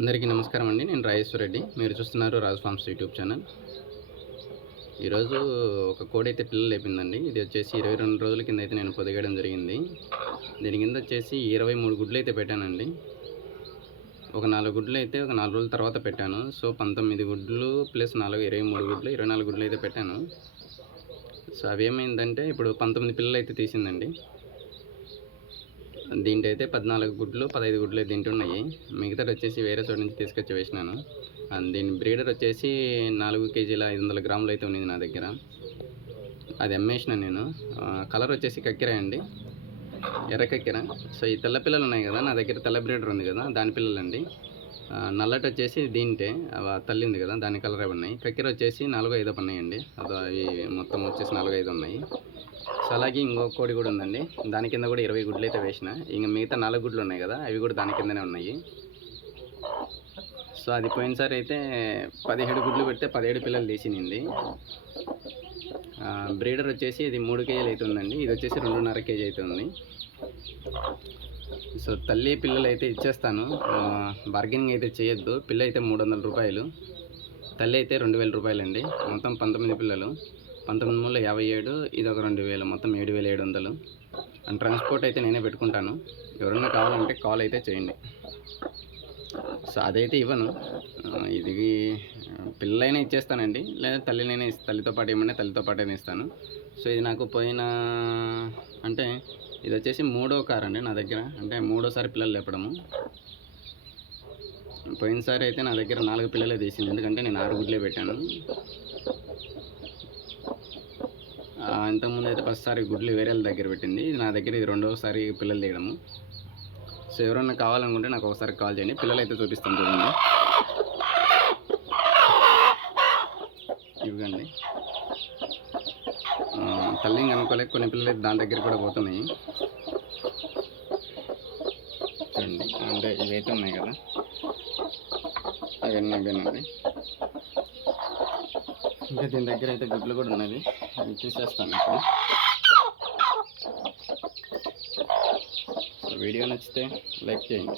అందరికీ నమస్కారం అండి. నేను రాజేశ్వర రెడ్డి. మీరు చూస్తున్నారు రాజు ఫార్మ్స్ యూట్యూబ్ ఛానల్. ఈరోజు ఒక కోడి అయితే పిల్లలు లేపిందండి. ఇది వచ్చేసి 22 రోజుల కింద అయితే నేను పొదిగేయడం జరిగింది. దీని కింద వచ్చేసి 23 గుడ్లు అయితే పెట్టానండి. ఒక 4 గుడ్లు అయితే ఒక 4 రోజుల తర్వాత పెట్టాను. సో 19 గుడ్లు ప్లస్ 4 23 గుడ్లు 24 గుడ్లు అయితే పెట్టాను. సో అవి ఏమైందంటే ఇప్పుడు 19 పిల్లలు అయితే తీసిందండి. దీంట్లో అయితే 14 గుడ్లు 15 గుడ్లు తింటున్నాయి. మిగతాది వచ్చేసి వేరే చోట నుంచి తీసుకొచ్చి వేసినాను. దీని బ్రీడర్ వచ్చేసి 4 కేజీల 500 గ్రాములు అయితే ఉంది నా దగ్గర. అది అమ్మేసిన నేను. కలర్ వచ్చేసి కక్కెర అండి, ఎర్ర కక్కెర. సో ఈ తెల్ల పిల్లలు ఉన్నాయి కదా, నా దగ్గర తెల్ల బ్రీడర్ ఉంది కదా, దాని పిల్లలండి. నల్లటి వచ్చేసి దీంటే తల్లి ఉంది కదా, దాని కలర్ అవి ఉన్నాయి. కక్కెర వచ్చేసి 4-5 ఉన్నాయండి. అవి మొత్తం వచ్చేసి 4-5 ఉన్నాయి. సో అలాగే ఇంకో కోడి కూడా ఉందండి. దాని కింద కూడా 20 గుడ్లు అయితే వేసిన. ఇంకా మిగతా 4 గుడ్లు ఉన్నాయి కదా, అవి కూడా దాని కిందనే ఉన్నాయి. సో అది పోయినసారి అయితే 17 గుడ్లు పెడితే 17 పిల్లలు తీసింది. బ్రీడర్ వచ్చేసి ఇది 3 కేజీలు అయితే ఉందండి. ఇది వచ్చేసి 2.5 కేజీ అయితే ఉంది. సో తల్లి పిల్లలు అయితే ఇచ్చేస్తాను, బార్గెనింగ్ అయితే చేయొద్దు. పిల్ల అయితే 300 రూపాయలు, తల్లి అయితే 2000 రూపాయలు అండి. మొత్తం 19 పిల్లలు. 1957, ఇది ఒక 2000, మొత్తం 7700. అండ్ ట్రాన్స్పోర్ట్ అయితే నేనే పెట్టుకుంటాను. ఎవరన్నా కావాలంటే కాల్ అయితే చేయండి. సో అదైతే ఇవ్వను. ఇది పిల్లలైనా ఇచ్చేస్తానండి, లేదా తల్లినైనా తల్లితో పాటు ఏమన్నా తల్లితో పాటైనా ఇస్తాను. సో ఇది నాకు పోయిన అంటే ఇది వచ్చేసి 3వ కారు అండి నా దగ్గర, అంటే 3వసారి పిల్లలు లేపడము. పోయినసారి అయితే నా దగ్గర 4 పిల్లలే తీసింది, ఎందుకంటే నేను 6 గుడ్లే పెట్టాను. ఇంతకుముందు అయితే ఫస్ట్ సారి గుడ్లు వేరే దగ్గర పెట్టింది. ఇది నా దగ్గర ఇది 2వసారి పిల్లలు తీయడము. సో ఎవరన్నా కావాలనుకుంటే నాకు ఒకసారి కాల్ చేయండి. పిల్లలు అయితే చూపిస్తాను చూడండి. ఇవ్వండి. తల్లి అనుకోలేక కొన్ని పిల్లలు అయితే దాని దగ్గర కూడా పోతున్నాయి చూడండి. అంటే ఇవైతే ఉన్నాయి కదా, అవన్నీ అవేనండి. ఇంకా దీని దగ్గర అయితే గుడ్లు కూడా ఉన్నవి, అవి తీసేస్తాను ఇప్పుడు. సో వీడియో నచ్చితే లైక్ చేయండి.